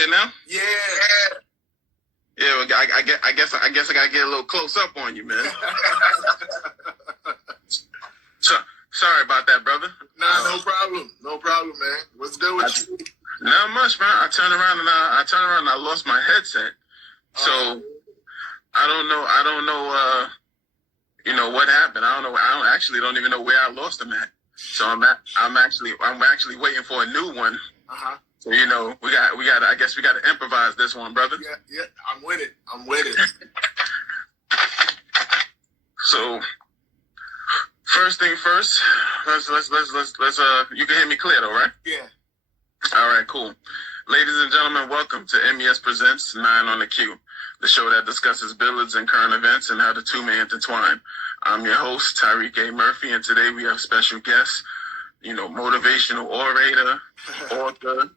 clear now? Yeah. Yeah, well, I guess I gotta get a little close up on you, man. So sorry about that, brother. Nah, no problem. No problem, man. What's good with you? Not much, man. I turned around and I lost my headset. So I don't know. You know what happened? I don't know. Don't even know where I lost them at. So I'm actually waiting for a new one. So you know we got. I guess we got to improvise this one, brother. Yeah. I'm with it. So first thing first, let's you can hear me clear though, right? Yeah. All right, cool. Ladies and gentlemen, welcome to MES Presents 9 on the Q, the show that discusses billiards and current events and how the two may intertwine. I'm your host, Tyreek A. Murphy, and today we have special guests, motivational orator, author,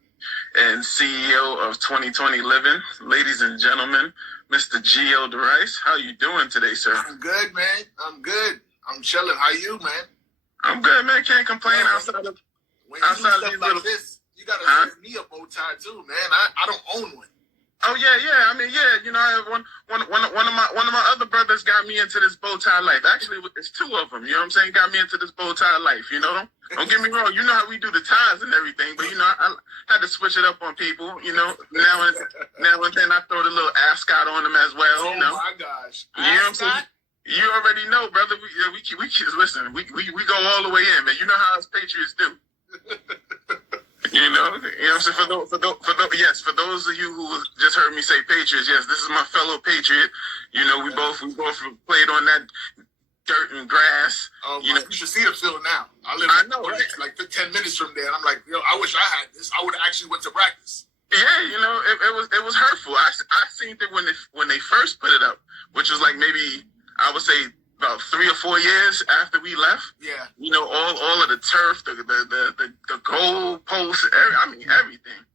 and CEO of 2020 Living. Ladies and gentlemen, Mr. Geo Derice. How you doing today, sir? I'm good, man. I'm good. I'm chilling. How you, man? I'm good, man. Can't complain. Yeah, outside of when you do stuff like this, you gotta send me a bow tie too, man. I don't own one. Oh yeah. I mean, yeah. I have one of my other brothers got me into this bow tie life. Actually, it's two of them. You know what I'm saying? Got me into this bow tie life. Don't get me wrong. You know how we do the ties and everything, but I had to switch it up on people. Now and then I throw the little ascot on them as well. Oh my gosh! You know what I'm saying? You already know, brother. We listen. We go all the way in, man. You know how us Patriots do. You know what I'm saying? For those of you who just heard me say Patriots, yes, this is my fellow Patriot. We both played on that dirt and grass. You should see the field now. I know, right? Like 10 minutes from there, and I'm like, I wish I had this. I would have actually went to practice. Yeah, it was hurtful. I seen it when they first put it up, which was like maybe I would say about 3 or 4 years after we left. Yeah. All of the turf, the goal posts, everything.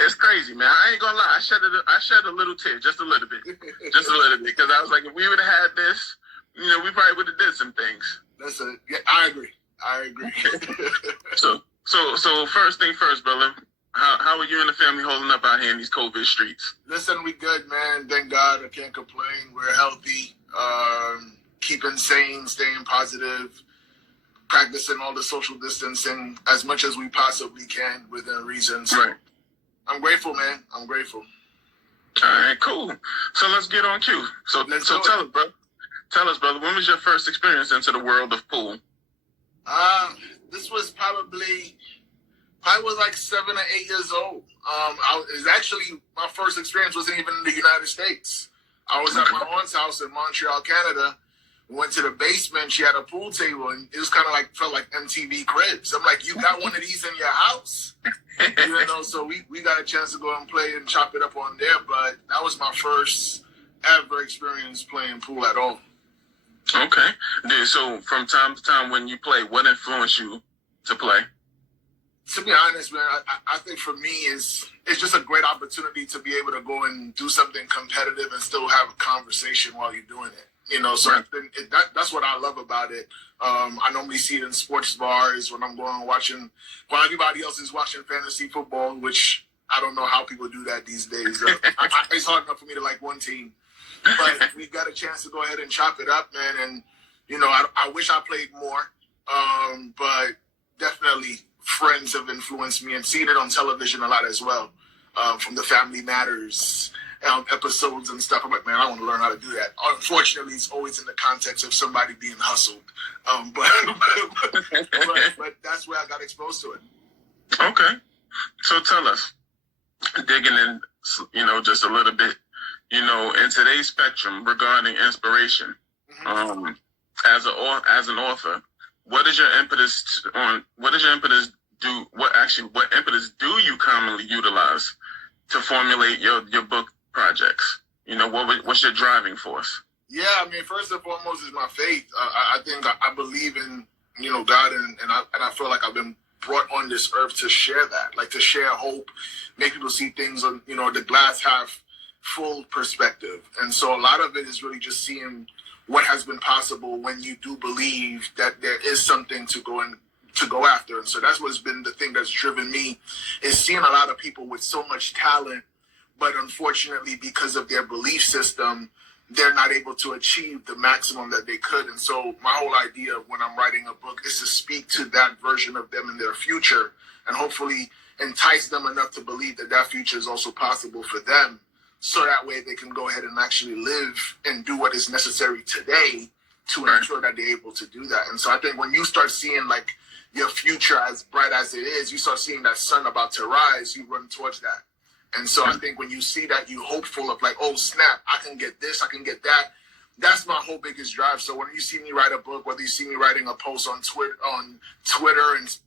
It's crazy, man. I ain't gonna lie. I shed a little tear, just a little bit, because I was like, if we would have had this, we probably would have did some things. Yeah, I agree. So first thing first, brother. How are you and the family holding up out here in these COVID streets? Listen, we good, man. Thank God. I can't complain. We're healthy. Keeping sane, staying positive, practicing all the social distancing as much as we possibly can within reason. So right. I'm grateful, man. I'm grateful. All right, cool. So let's get on cue. So tell us, brother, when was your first experience into the world of pool? This was probably was like 7 or 8 years old. My first experience wasn't even in the United States. I was at my aunt's house in Montreal, Canada. We went to the basement. She had a pool table, and it was kind of felt like MTV Cribs. I'm like, you got one of these in your house? So we got a chance to go and play and chop it up on there. But that was my first ever experience playing pool at all. Okay. So from time to time when you play, what influenced you to play? To be honest, man, I think for me it's just a great opportunity to be able to go and do something competitive and still have a conversation while you're doing it. So right. That's what I love about it. I normally see it in sports bars when I'm going watching, while everybody else is watching fantasy football, which I don't know how people do that these days. It's hard enough for me to like one team. But we got a chance to go ahead and chop it up, man. And, I wish I played more. But definitely friends have influenced me and seen it on television a lot as well. From the Family Matters episodes and stuff. I'm like, man, I want to learn how to do that. Unfortunately, it's always in the context of somebody being hustled. But that's where I got exposed to it. Okay. So tell us, digging in, just a little bit, in today's spectrum regarding inspiration, as an author, what is your impetus do? What impetus do you commonly utilize to formulate your book projects? What's your driving force? Yeah, I mean, first and foremost is my faith. I think I believe in God, and I feel like I've been brought on this earth to share that, like to share hope, make people see things on the glass half full perspective. And so a lot of it is really just seeing what has been possible when you do believe that there is something to go and to go after. And so that's what's been the thing that's driven me, is seeing a lot of people with so much talent, but unfortunately, because of their belief system, they're not able to achieve the maximum that they could. And so my whole idea when I'm writing a book is to speak to that version of them in their future and hopefully entice them enough to believe that that future is also possible for them. So that way they can go ahead and actually live and do what is necessary today to ensure that they're able to do that. And so I think when you start seeing like your future as bright as it is, you start seeing that sun about to rise, you run towards that. And so I think when you see that, you hopeful of like, oh snap, I can get this, I can get that. That's my whole biggest drive. So when you see me write a book, whether you see me writing a post on Twitter and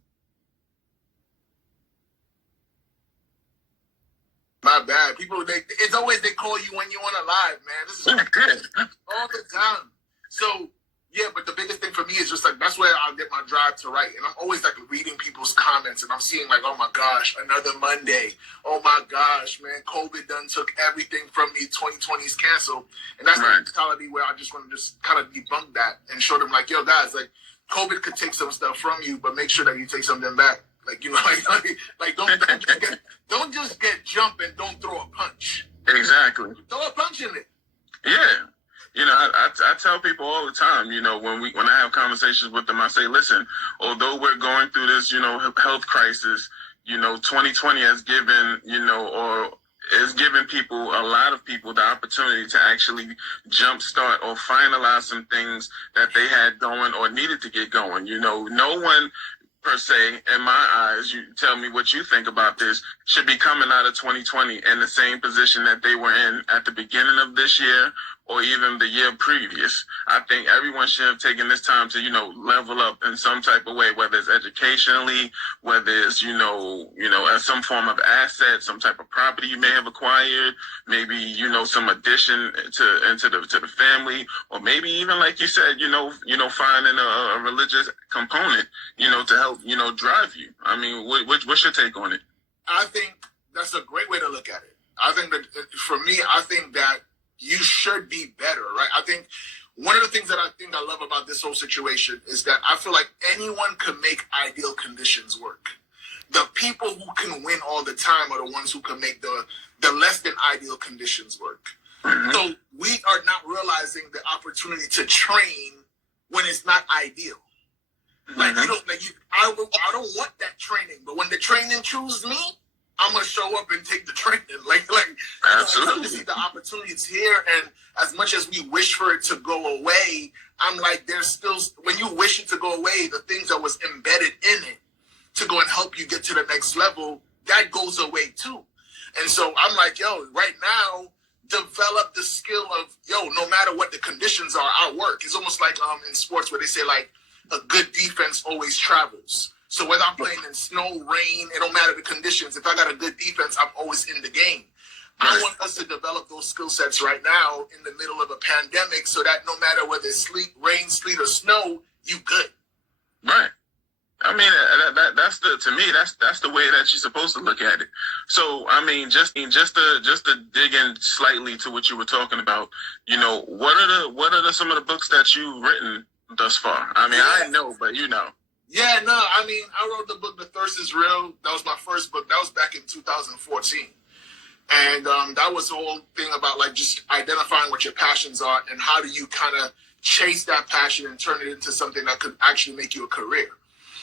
my bad. People, it's always they call you when you on a live, man. This is all the time. So yeah, but the biggest thing for me is just like, that's where I'll get my drive to write. And I'm always like reading people's comments and I'm seeing like, oh my gosh, another Monday. Oh my gosh, man, COVID done took everything from me. 2020 is canceled. And that's the mentality where I just want to just kind of debunk that and show them like, yo guys, like COVID could take some stuff from you, but make sure that you take something back. Like, you know, like don't just get jump and don't throw a punch. Exactly. Throw a punch in it. Yeah. You know, I tell people all the time, you know, when I have conversations with them, I say, listen, although we're going through this, you know, health crisis, you know, 2020 has given, you know, or is giving people, a lot of people, the opportunity to actually jumpstart or finalize some things that they had going or needed to get going. You know, no one per se, in my eyes, you tell me what you think about this, should be coming out of 2020 in the same position that they were in at the beginning of this year or even the year previous. I think everyone should have taken this time to, you know, level up in some type of way, whether it's educationally, whether it's, you know, as some form of asset, some type of property you may have acquired, maybe, you know, some addition to the family, or maybe even, like you said, you know, finding a religious component, you know, to help, you know, drive you. I mean, what's your take on it? I think that's a great way to look at it. I think that for me, I think that you should be better, right? I think one of the things that I love about this whole situation is that I feel like anyone can make ideal conditions work. The people who can win all the time are the ones who can make the less than ideal conditions work. Mm-hmm. So we are not realizing the opportunity to train when it's not ideal. Mm-hmm. Like I don't want that training, but when the training chooses me, I'm gonna show up and take the training. Like absolutely. I see the opportunities here, and as much as we wish for it to go away, I'm like, there's still, when you wish it to go away, the things that was embedded in it to go and help you get to the next level, that goes away too. And so I'm like, yo, right now, develop the skill of, no matter what the conditions are, I'll work. It's almost like in sports where they say like a good defense always travels. So whether I'm playing in snow, rain, it don't matter the conditions. If I got a good defense, I'm always in the game. I want us to develop those skill sets right now in the middle of a pandemic so that no matter whether it's rain, sleet, or snow, you good. Right. I mean, that's the way that you're supposed to look at it. So, I mean, just to dig in slightly to what you were talking about, you know, what are some of the books that you've written thus far? I mean, I know, but you know. Yeah, no, I mean, I wrote the book, The Thirst is Real. That was my first book. That was back in 2014. And that was the whole thing about like just identifying what your passions are and how do you kind of chase that passion and turn it into something that could actually make you a career.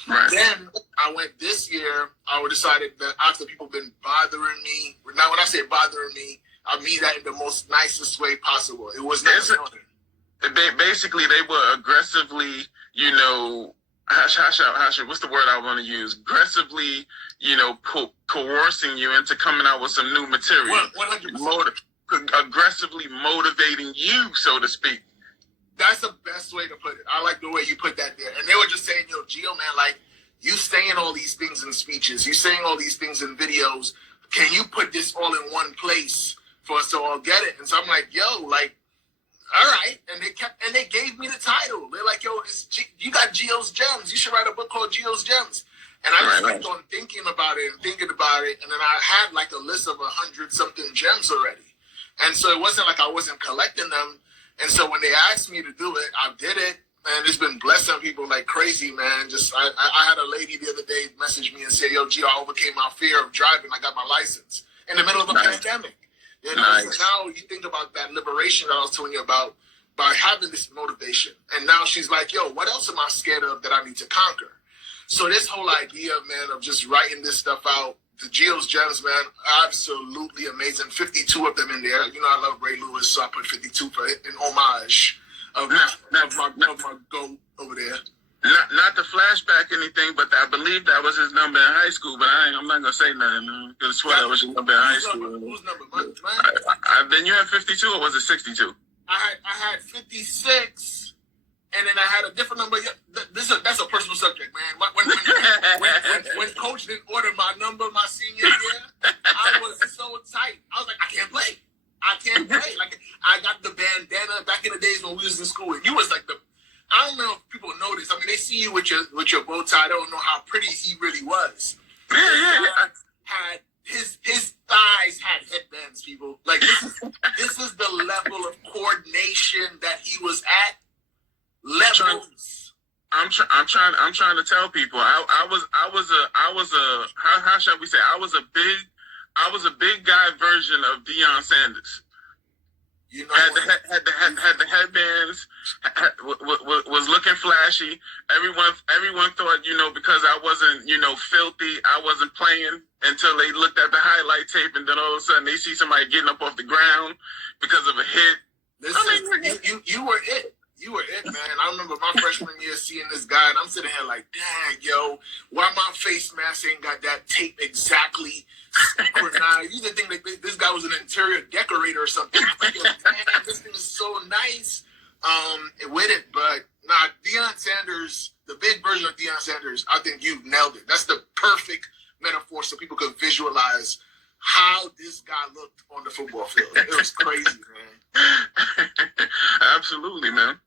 Right. Then I went this year, I decided that after people been bothering me, now when I say bothering me, I mean that in the most nicest way possible. It was not basically they were aggressively, you know, what's the word I want to use? Aggressively, you know, coercing you into coming out with some new material. 100%. Aggressively motivating you, so to speak. That's the best way to put it. I like the way you put that there. And they were just saying, yo, Geo, man, like, you saying all these things in speeches. You saying all these things in videos. Can you put this all in one place for us to all get it? And so I'm like, yo, like, all right. And they gave me the title. They're like, yo, you got Geo's Gems. You should write a book called Geo's Gems. And I just kept on thinking about it. And then I had like a list of 100-something gems already. And so it wasn't like I wasn't collecting them. And so when they asked me to do it, I did it. Man, it's been blessing people like crazy, man. Just I had a lady the other day message me and say, "Yo, Gio, I overcame my fear of driving. I got my license in the middle of a pandemic." You know, so now you think about that liberation that I was telling you about by having this motivation. And now she's like, "Yo, what else am I scared of that I need to conquer?" So this whole idea, man, of just writing this stuff out, the Geo's Gems, man, absolutely amazing. 52 of them in there. You know, I love Ray Lewis, so I put 52 for an homage of my goat over there. Not to flashback anything, but I believe that was his number in high school. But I'm not gonna say nothing. I swear that was his number in high school. Whose number? Mine? Then you had 52, or was it 62? I had 56, and then I had a different number. That's a personal subject, man. When Coach didn't order my number my senior year, I was so tight. I was like, I can't play. Like, I got the bandana back in the days when we was in school. And you was like I don't know if people know this. I mean, they see you with your bow tie. They don't know how pretty he really was. Yeah. Had his thighs had headbands, people. Like this is the level of coordination that he was at. Levels. I'm trying to tell people. I was a how shall we say? I was a big guy version of Deion Sanders. You know, had the headbands, was looking flashy. Everyone thought, because I wasn't, filthy, I wasn't playing until they looked at the highlight tape, and then all of a sudden they see somebody getting up off the ground because of a hit. You were it. You were it, man. I remember my freshman year seeing this guy, and I'm sitting here like, dang, yo, why my face mask ain't got that tape exactly synchronized? You didn't think that this guy was an interior decorator or something. Like, yo, dang, this thing is so nice with it. But, Deion Sanders, the big version of Deion Sanders, I think you nailed it. That's the perfect metaphor so people could visualize how this guy looked on the football field. It was crazy, man. Absolutely, man.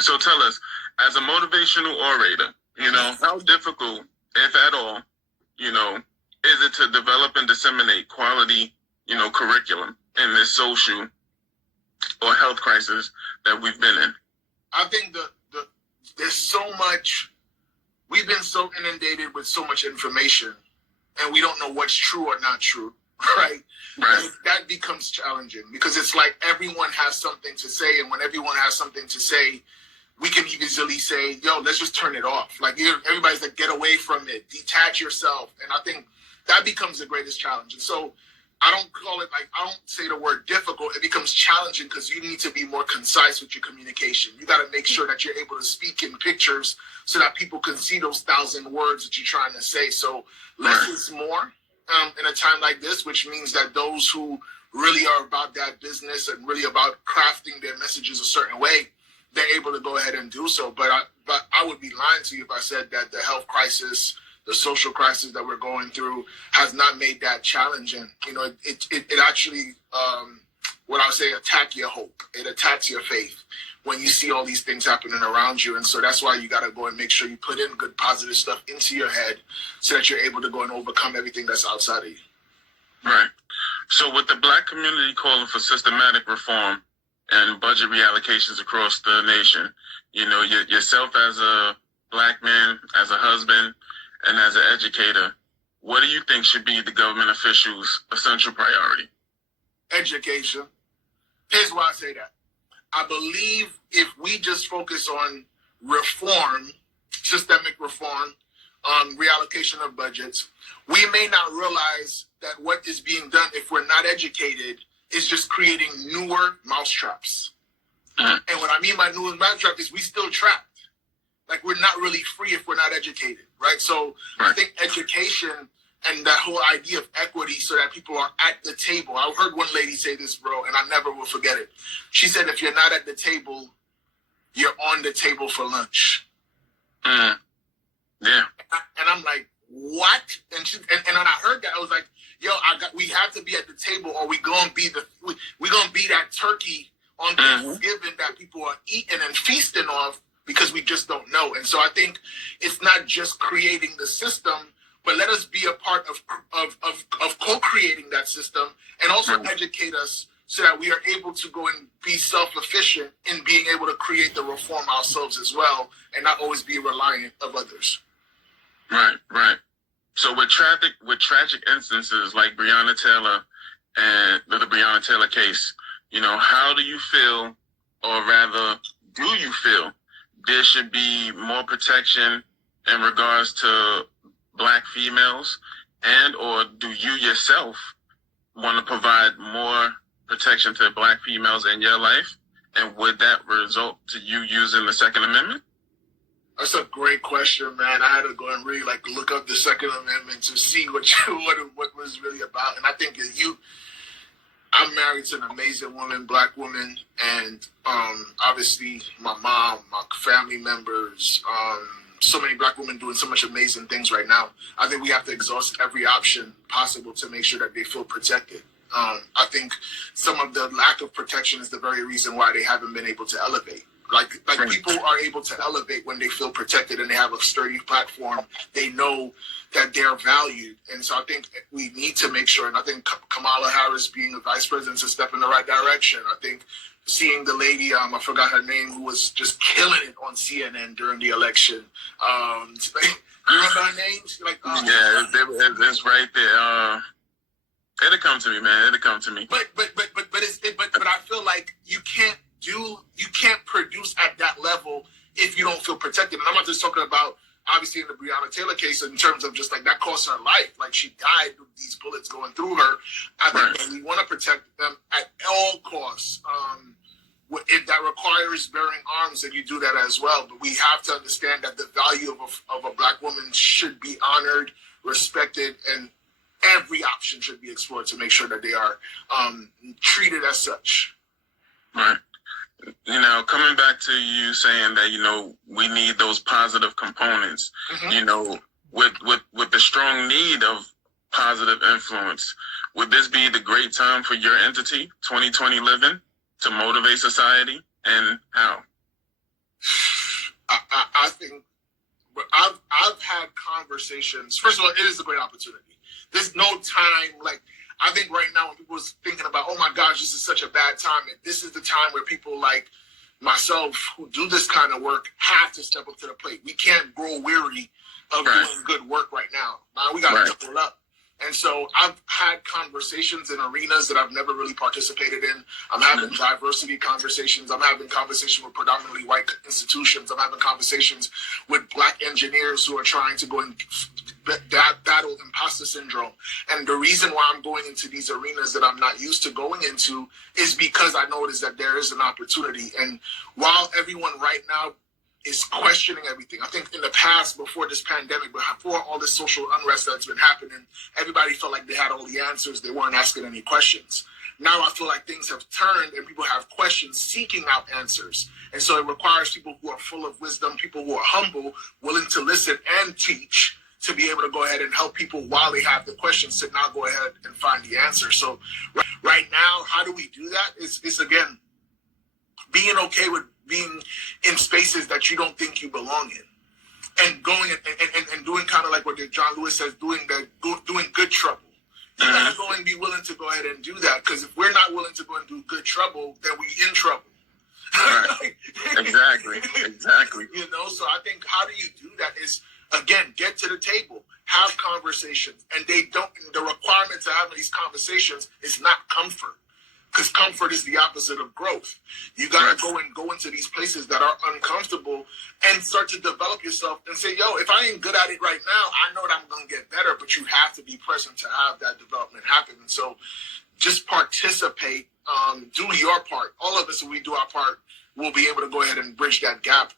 So tell us, as a motivational orator, how difficult, if at all, is it to develop and disseminate quality, curriculum in this social or health crisis that we've been in? I think there's so much, we've been so inundated with so much information, and we don't know what's true or not true, right? That becomes challenging because it's like everyone has something to say, and when everyone has something to say, we can easily say, yo, let's just turn it off. Like, everybody's like, get away from it, detach yourself. And I think that becomes the greatest challenge. And so I don't say the word difficult. It becomes challenging because you need to be more concise with your communication. You got to make sure that you're able to speak in pictures so that people can see those 1,000 words that you're trying to say. So less is more in a time like this, which means that those who really are about that business and really about crafting their messages a certain way, they're able to go ahead and do so. But I would be lying to you if I said that the health crisis, the social crisis that we're going through has not made that challenging. It actually, what I would say, attack your hope. It attacks your faith when you see all these things happening around you. And so that's why you got to go and make sure you put in good, positive stuff into your head so that you're able to go and overcome everything that's outside of you. Right. So with the Black community calling for systematic reform and budget reallocations across the nation, yourself as a Black man, as a husband, and as an educator, what do you think should be the government officials' essential priority? Education. Here's why I say that. I believe if we just focus on reform, systemic reform, reallocation of budgets, we may not realize that what is being done, if we're not educated, is just creating newer mousetraps. And what I mean by newer mousetrap is we still trapped. Like, we're not really free if we're not educated, right? So I think education and that whole idea of equity so that people are at the table. I heard one lady say this, bro, and I never will forget it. She said, if you're not at the table, you're on the table for lunch. Yeah. And I'm like, what? And when I heard that, I was like, yo, we have to be at the table, or we gonna be that turkey on Thanksgiving that people are eating and feasting off because we just don't know. And so I think it's not just creating the system, but let us be a part of co-creating that system and also educate us so that we are able to go and be self-efficient in being able to create the reform ourselves as well, and not always be reliant of others. Right, right. So with tragic instances like Breonna Taylor and the Breonna Taylor case, how do you feel, or rather, do you feel there should be more protection in regards to Black females, and or do you yourself want to provide more protection to Black females in your life? And would that result to you using the Second Amendment? That's a great question, man. I had to go and really look up the Second Amendment to see what was really about. And I think that I'm married to an amazing woman, Black woman, and obviously my mom, my family members, so many Black women doing so much amazing things right now. I think we have to exhaust every option possible to make sure that they feel protected. I think some of the lack of protection is the very reason why they haven't been able to elevate. Like people are able to elevate when they feel protected and they have a sturdy platform. They know that they're valued. And so I think we need to make sure, and I think Kamala Harris being a vice president is a step in the right direction. I think seeing the lady, I forgot her name, who was just killing it on CNN during the election. You remember her name? It's right there. It'll come to me, man. It'll come to me. But I feel like you can't produce at that level if you don't feel protected. And I'm not just talking about obviously in the Breonna Taylor case in terms of just that cost her life. Like, she died with these bullets going through her. I think that we want to protect them at all costs. If that requires bearing arms, then you do that as well. But we have to understand that the value of a Black woman should be honored, respected, and every option should be explored to make sure that they are treated as such. Right. Coming back to you saying that, we need those positive components, with the strong need of positive influence, would this be the great time for your entity, 2020 Living, to motivate society, and how? I think I've had conversations. First of all, it is a great opportunity. There's no time, I think right now when people are thinking about, oh my gosh, this is such a bad time, and this is the time where people like myself who do this kind of work have to step up to the plate. We can't grow weary of doing good work right now. We got to double up. And so I've had conversations in arenas that I've never really participated in. I'm having diversity conversations. I'm having conversations with predominantly white institutions. I'm having conversations with Black engineers who are trying to go and battle imposter syndrome. And the reason why I'm going into these arenas that I'm not used to going into is because I noticed that there is an opportunity. And while everyone right now is questioning everything, I think in the past, before this pandemic, before all this social unrest that's been happening, everybody felt like they had all the answers. They weren't asking any questions. Now I feel like things have turned and people have questions, seeking out answers. And so it requires people who are full of wisdom, people who are humble, willing to listen and teach, to be able to go ahead and help people while they have the questions to now go ahead and find the answer. So right now, how do we do that? It's again, being okay with being in spaces that you don't think you belong in, and going and doing kind of like what John Lewis says, doing good trouble. You gotta go and be willing to go ahead and do that, because if we're not willing to go and do good trouble, then we in trouble. Right. Exactly. So I think how do you do that is, again, get to the table, have conversations, and the requirement to having these conversations is not comfort. Because comfort is the opposite of growth. You got to go into these places that are uncomfortable and start to develop yourself and say, yo, if I ain't good at it right now, I know that I'm going to get better, but you have to be present to have that development happen. And so just participate, do your part. All of us, when we do our part, we'll be able to go ahead and bridge that gap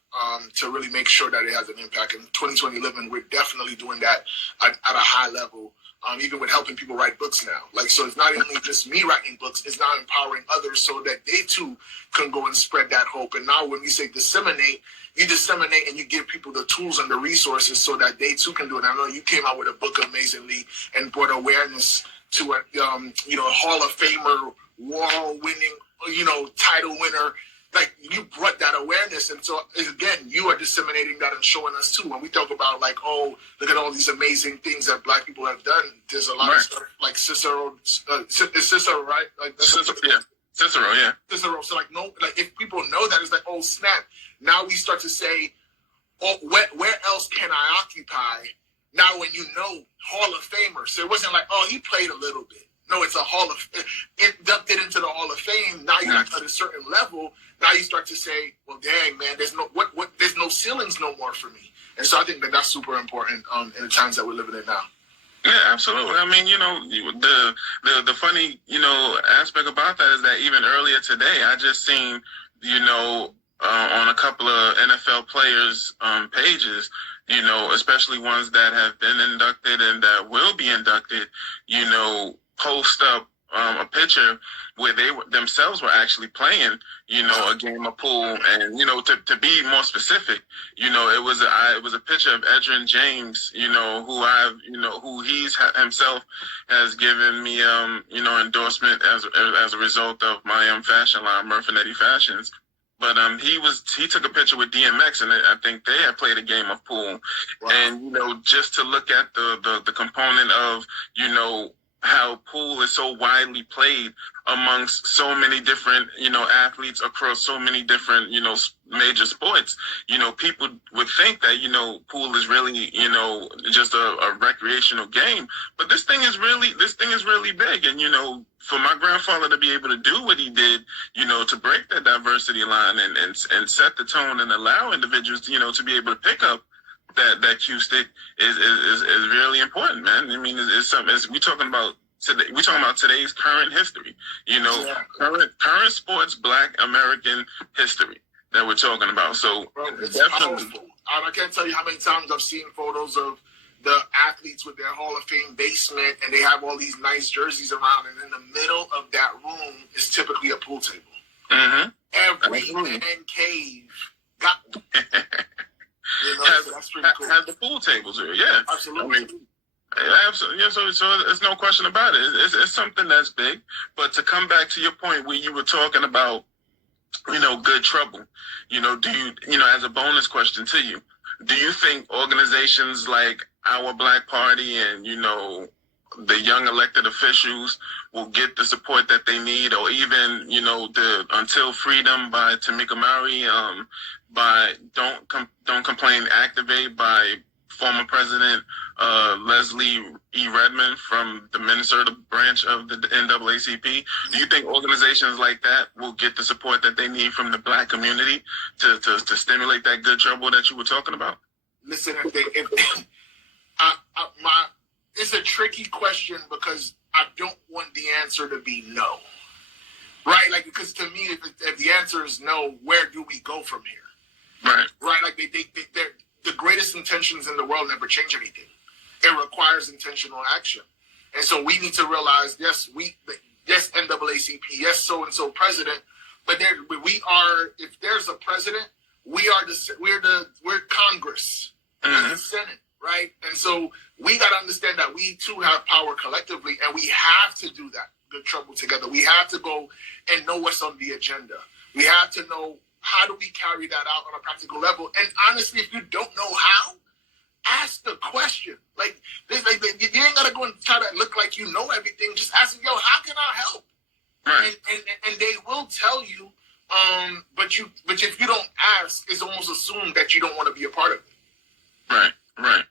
to really make sure that it has an impact. In 2020 Living, we're definitely doing that at a high level. Even with helping people write books now. So it's not only just me writing books, it's now empowering others so that they too can go and spread that hope. And now when we say disseminate, you disseminate and you give people the tools and the resources so that they too can do it. I know you came out with a book amazingly and brought awareness to a Hall of Famer, war-winning, title winner. Like, you brought that awareness, and so again, you are disseminating that and showing us too. When we talk about look at all these amazing things that Black people have done. There's a lot of stuff like Cicero, Cicero, right? Like Cicero, Cicero, yeah. Cicero. So like, no, like if people know that, it's like, oh snap. Now we start to say, oh, where else can I occupy? Now when you know Hall of Famer, so it wasn't like, oh, he played a little bit. No, it's a Hall of inducted into the Hall of Fame. Now you're at a certain level. Now you start to say, well, dang man, there's no ceilings no more for me. And so I think that that's super important in the times that we're living in now. Yeah, absolutely. I mean, the funny, aspect about that is that even earlier today, I just seen, on a couple of NFL players' pages, especially ones that have been inducted and that will be inducted, post up a picture where they themselves were actually playing, a game of pool. And, to be more specific, it was a picture of Edrin James, who he's himself has given me, endorsement as a result of my fashion line, Murph and Eddie Fashions. But he took a picture with DMX, and I think they had played a game of pool. Wow. And just to look at the component of how pool is so widely played amongst so many different athletes across so many different major sports. People would think that pool is really just a recreational game, but this thing is really big. And for my grandfather to be able to do what he did, to break that diversity line and set the tone and allow individuals to be able to pick up that cue stick is really important, man. I mean, it's something. We're talking about today's current history. Current sports, Black American history that we're talking about. So, bro, it's powerful. I can't tell you how many times I've seen photos of the athletes with their Hall of Fame basement, and they have all these nice jerseys around, and in the middle of that room is typically a pool table. Mm-hmm. Every man cave got one. So that's pretty cool. Have the pool tables here, yeah. Absolutely. I mean, absolutely. Yeah, so there's no question about it. It's something that's big. But to come back to your point where you were talking about, good trouble, do you, as a bonus question to you, do you think organizations like our Black Party and, the young elected officials will get the support that they need, or even, the Until Freedom by Tamika Mowry, by Don't Complain Activate by former President Leslie E. Redmond from the Minnesota branch of the NAACP. Do you think organizations like that will get the support that they need from the Black community to stimulate that good trouble that you were talking about? Listen, it's a tricky question because I don't want the answer to be no, right? Like, because to me, if the answer is no, where do we go from here? Right? Like they're the greatest intentions in the world never change anything. It requires intentional action, and so we need to realize, yes, NAACP, yes, so and so president, but we are. If there's a president, we're Congress, the Senate. Right? And so we got to understand that we too have power collectively, and we have to do that good trouble together. We have to go and know what's on the agenda. We have to know how do we carry that out on a practical level. And honestly, if you don't know how, ask the question. Like you ain't got to go and try to look like you know everything. Just ask them, how can I help? Right. And they will tell you. But if you don't ask, it's almost assumed that you don't want to be a part of it. Right.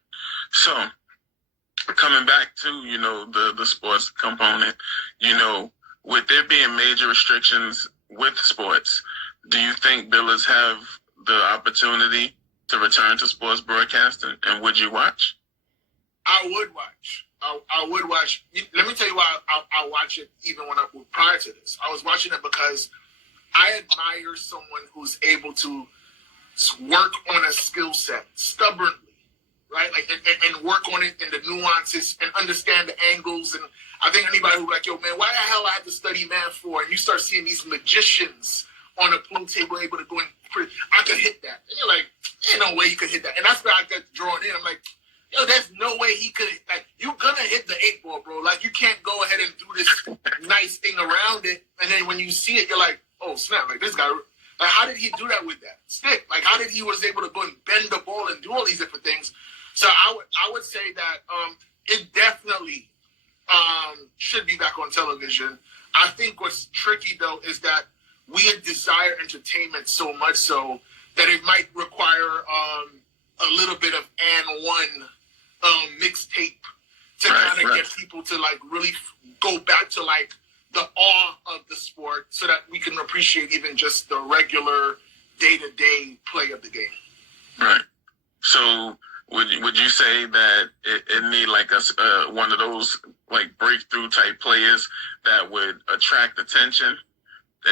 So, coming back to, the sports component, with there being major restrictions with sports, do you think Billiards have the opportunity to return to sports broadcasting, and would you watch? I would watch. I would watch. Let me tell you why I watch it even prior to this. I was watching it because I admire someone who's able to work on a skill set stubbornly. Right, like and work on it and the nuances and understand the angles. And I think anybody who's like, yo, man, why the hell I had to study math for? And you start seeing these magicians on a pool table able to go and I could hit that. And you're like, ain't no way you could hit that. And that's where I got drawn in. I'm like, yo, there's no way he could. Like, you're gonna hit the 8-ball, bro. Like, you can't go ahead and do this nice thing around it. And then when you see it, you're like, oh snap! Like this guy. Like, how did he do that with that stick? Like, how did he was able to go and bend the ball and do all these different things? So I would say that it definitely should be back on television. I think what's tricky though is that we desire entertainment so much so that it might require a little bit of and one mixtape to kind of get people to like really go back to like the awe of the sport so that we can appreciate even just the regular day-to-day play of the game. Right. So would you say that it need like a one of those like breakthrough type players that would attract attention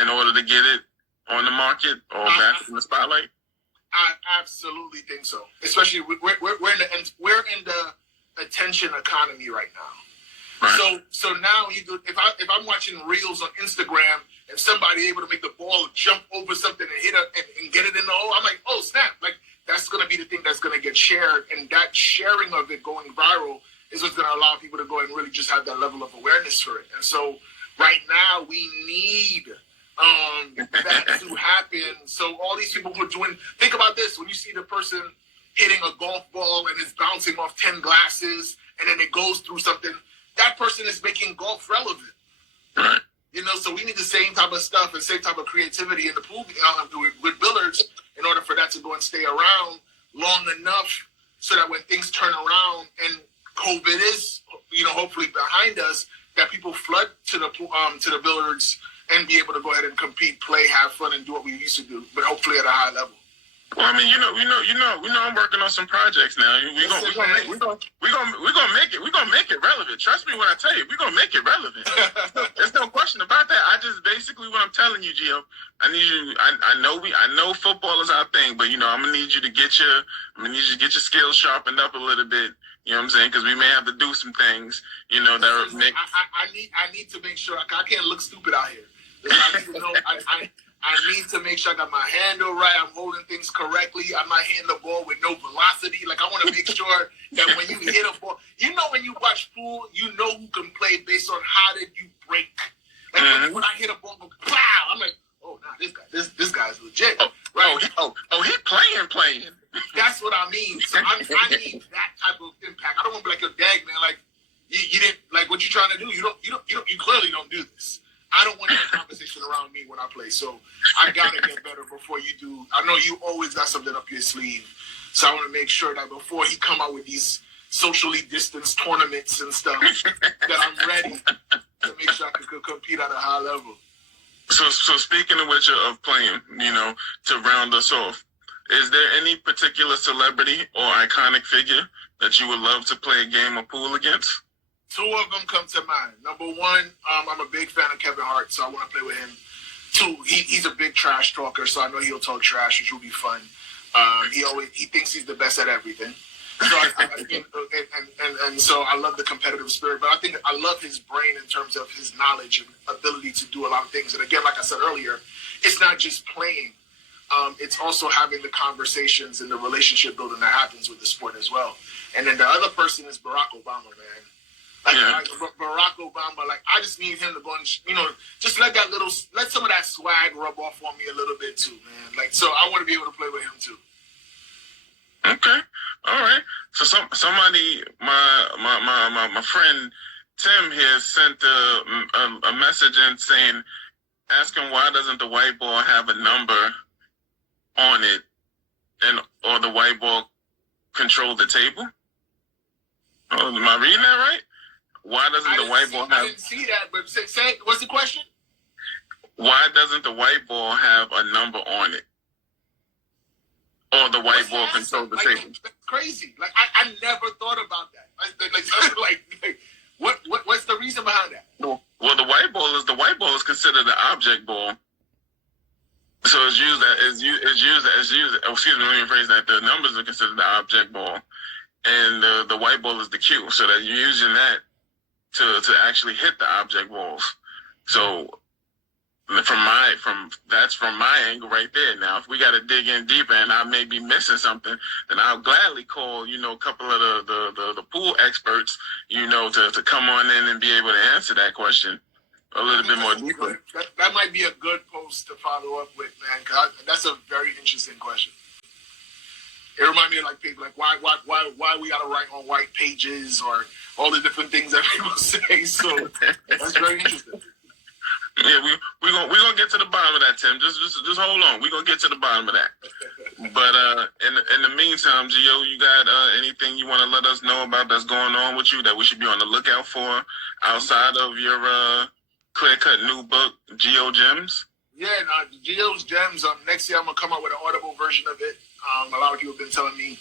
in order to get it on the market or back in the spotlight? I absolutely think so. Especially we're in the attention economy right now. Right. So now if I'm watching reels on Instagram and somebody able to make the ball jump over something and hit it and get it in the hole, I'm like, oh snap! Like that's gonna be the thing that's gonna get shared, and that sharing of it going viral is what's gonna allow people to go and really just have that level of awareness for it. And so right now we need that to happen. So all these people who are doing, think about this: when you see the person hitting a golf ball and it's bouncing off 10 glasses and then it goes through something, that person is making golf relevant. Right. You know, so we need the same type of stuff and same type of creativity in the pool with billiards in order for that to go and stay around long enough so that when things turn around and COVID is, hopefully behind us, that people flood to the billiards and be able to go ahead and compete, play, have fun, and do what we used to do, but hopefully at a high level. Well, I mean, I'm working on some projects now. We're gonna make it relevant. Trust me when I tell you, we're gonna make it relevant. There's no question about that. I just basically what I'm telling you, Gio. I need you. I know football is our thing, but I'm gonna need you to get your skills sharpened up a little bit. You know what I'm saying? Because we may have to do some things. That are make. I need to make sure I can't look stupid out here. I need to know. I need to make sure I got my handle right. I'm holding things correctly. I'm not hitting the ball with no velocity. Like, I want to make sure that when you hit a ball, when you watch pool, you know who can play based on how did you break. Like, when I hit a ball, go, pow, I'm like, oh, nah, this guy's legit. Right? He playing. That's what I mean. So I need that type of impact. I don't want to be like your dad, man. Like, you didn't, like, what you trying to do? You clearly don't do this. I don't want that conversation around me when I play. So I got to get better before you do. I know you always got something up your sleeve. So I want to make sure that before he come out with these socially distanced tournaments and stuff, that I'm ready to make sure I can compete at a high level. So speaking of playing, to round us off, is there any particular celebrity or iconic figure that you would love to play a game of pool against? Two of them come to mind. Number one, I'm a big fan of Kevin Hart, so I want to play with him. Two, he's a big trash talker, so I know he'll talk trash, which will be fun. He thinks he's the best at everything. So so I love the competitive spirit, but I think I love his brain in terms of his knowledge and ability to do a lot of things. And again, like I said earlier, it's not just playing. It's also having the conversations and the relationship building that happens with the sport as well. And then the other person is Barack Obama, man. Like Barack Obama, like I just need him to go and just let some of that swag rub off on me a little bit too, man. Like, so I want to be able to play with him too. Okay, all right. So somebody, my friend Tim here sent a message in saying, asking why doesn't the white ball have a number on it, or the white ball control the table? Oh, am I reading that right? Why doesn't the white ball have... I didn't see that, but say what's the question? Why doesn't the white ball have a number on it? Or the white ball control the table? That's crazy. Like, I never thought about that. What's the reason behind that? Well, the white ball is considered an object ball. So it's used excuse me, let me rephrase that. The numbers are considered the object ball. And the white ball is the cue. So that you're using that to actually hit the object balls. So from my angle right there. Now, if we got to dig in deeper and I may be missing something, then I'll gladly call, a couple of the pool experts, to come on in and be able to answer that question a little bit more deeply. That might be a good post to follow up with, man, because that's a very interesting question. It reminds me of like people like why we gotta write on white pages or all the different things that people say. So that's very interesting. Yeah, we gonna get to the bottom of that, Tim. Just hold on. We gonna get to the bottom of that. But in the meantime, Geo, you got anything you want to let us know about that's going on with you that we should be on the lookout for outside of your clear cut new book, Geo Gems? Yeah, Geo's Gems. Next year I'm gonna come out with an audible version of it. A lot of people have been telling me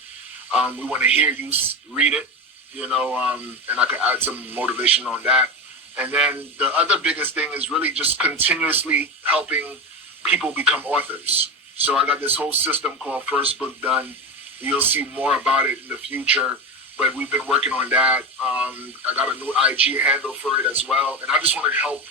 we want to hear you read it, and I could add some motivation on that. And then the other biggest thing is really just continuously helping people become authors. So I got this whole system called First Book Done. You'll see more about it in the future, but we've been working on that. I got a new IG handle for it as well. And I just want to help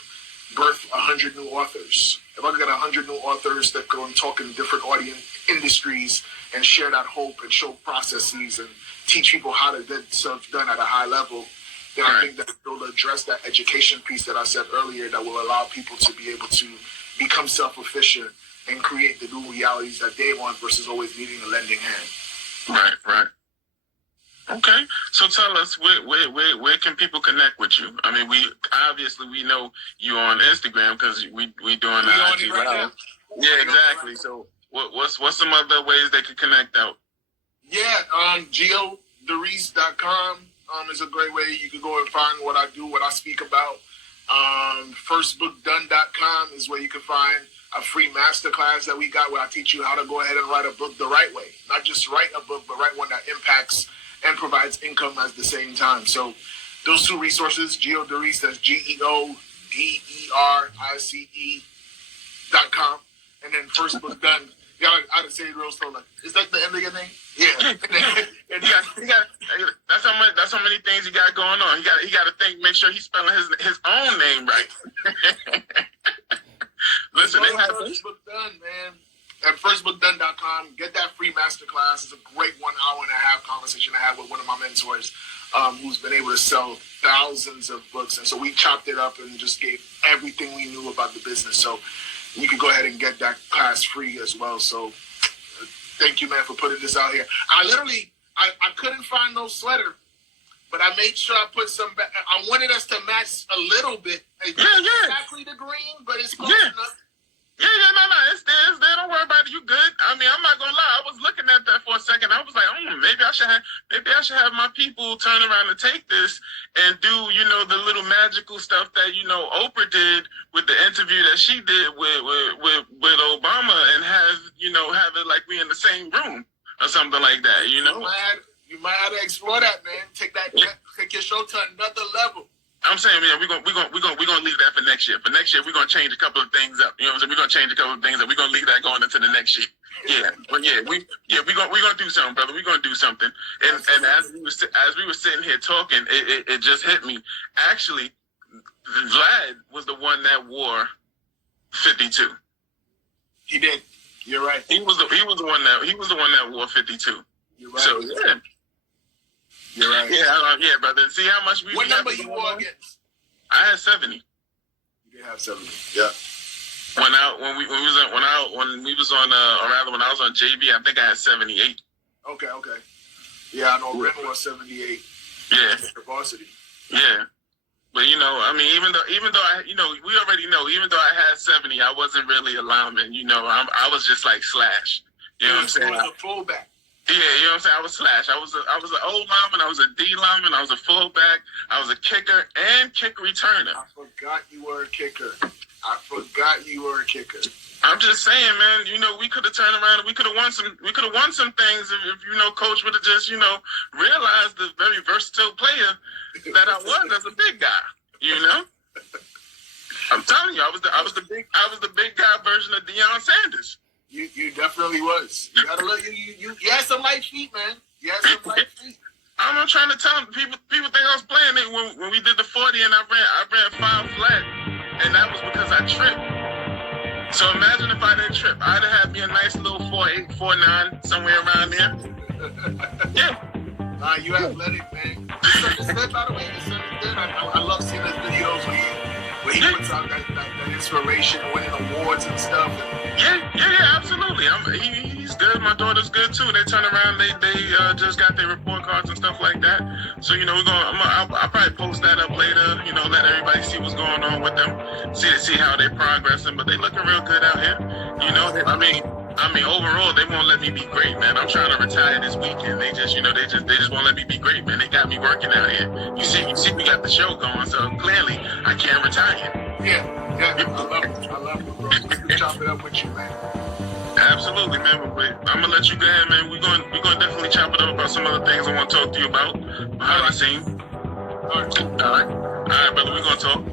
birth 100 new authors. If I could get 100 new authors that go and talk in different audience industries and share that hope and show processes and teach people how to get stuff done at a high level, then I think that it will address that education piece that I said earlier that will allow people to be able to become self-efficient and create the new realities that they want versus always needing a lending hand. Right. Okay, so tell us where can people connect with you? I mean, we know you on Instagram because we doing the IG Live. Yeah, exactly. So what's some other ways they can connect out? Yeah, geoderice.com is a great way. You can go and find what I do, what I speak about. Firstbookdone.com is where you can find a free masterclass that we got where I teach you how to go ahead and write a book the right way. Not just write a book, but write one that impacts and provides income at the same time. So those two resources, Geo Derice, that's GeoDerice.com. And then First Book Done. Yeah, I would say it real slow. Like, is that the end of your name? Yeah. That's how many things he got going on. He got to make sure he's spelling his own name right. Listen, they have First Book Done, man. At firstbookdone.com, get that free masterclass. It's a great 1 hour and a half conversation I had with one of my mentors who's been able to sell thousands of books. And so we chopped it up and just gave everything we knew about the business. So you can go ahead and get that class free as well. So thank you, man, for putting this out here. I couldn't find no sweater, but I made sure I put some back. I wanted us to match a little bit. It's not exactly the green, but it's close enough. Yeah, no, it's there. Don't worry about it. You good? I mean, I'm not gonna lie. I was looking at that for a second. I was like, maybe I should have my people turn around and take this and do, the little magical stuff that Oprah did with the interview that she did with Obama and have it like we in the same room or something like that. You might have to explore that, man. Take your show to another level. I'm saying, yeah, we're gonna leave that for next year. For next year, we're gonna change a couple of things up. You know what I'm saying? We're gonna change a couple of things up. We're gonna leave that going into the next year. Yeah, but we're gonna do something, brother. We're gonna do something. And as we were sitting here talking, it just hit me. Actually, Vlad was the one that wore 52. He did. You're right. He was the one that wore 52. You're right. So yeah. You're right. Yeah, brother. See how much we. What number you wore against? I had 70. You did have 70. Yeah. When I was on JV, I think I had 78. Okay. Yeah, I know Ren was 78. Yeah. Varsity. Yeah. But even though I, we already know, even though I had 70, I wasn't really a lineman. I was just like slash. You know what I'm saying? I was a fullback. Yeah, you know what I'm saying? I was slash. I was an old lineman. I was a D lineman. I was a fullback. I was a kicker and kick returner. I forgot you were a kicker. I'm just saying, man. We could have turned around and we could have won some. We could have won some things if Coach would have just realized the very versatile player that I was as a big guy. I'm telling you, I was the big guy version of Deion Sanders. You definitely was. You gotta look. You had some light feet, man. You had some light feet. I'm not trying to tell them. People think I was playing it when we did the 40 and I ran 5 flat, and that was because I tripped. So imagine if I didn't trip. I'd have had me a nice little 4.8, 4.9 somewhere around there. Yeah. You athletic, man. By the way, I love seeing those videos where he puts out that inspiration, winning awards and stuff. Yeah, absolutely. He's good. My daughter's good too. They turn around, they just got their report cards and stuff like that. So I'll probably post that up later. Let everybody see what's going on with them, see how they're progressing. But they looking real good out here. Overall, they won't let me be great, man. I'm trying to retire this weekend. They just won't let me be great, man. They got me working out here. You see, we got the show going, so clearly I can't retire. Yeah, I love it, bro. Good chop it up with you, man. Absolutely, man. But I'm gonna let you go ahead, man. We're gonna definitely chop it up about some other things I want to talk to you about behind the scenes. All right, cool. All right, brother. We're gonna talk.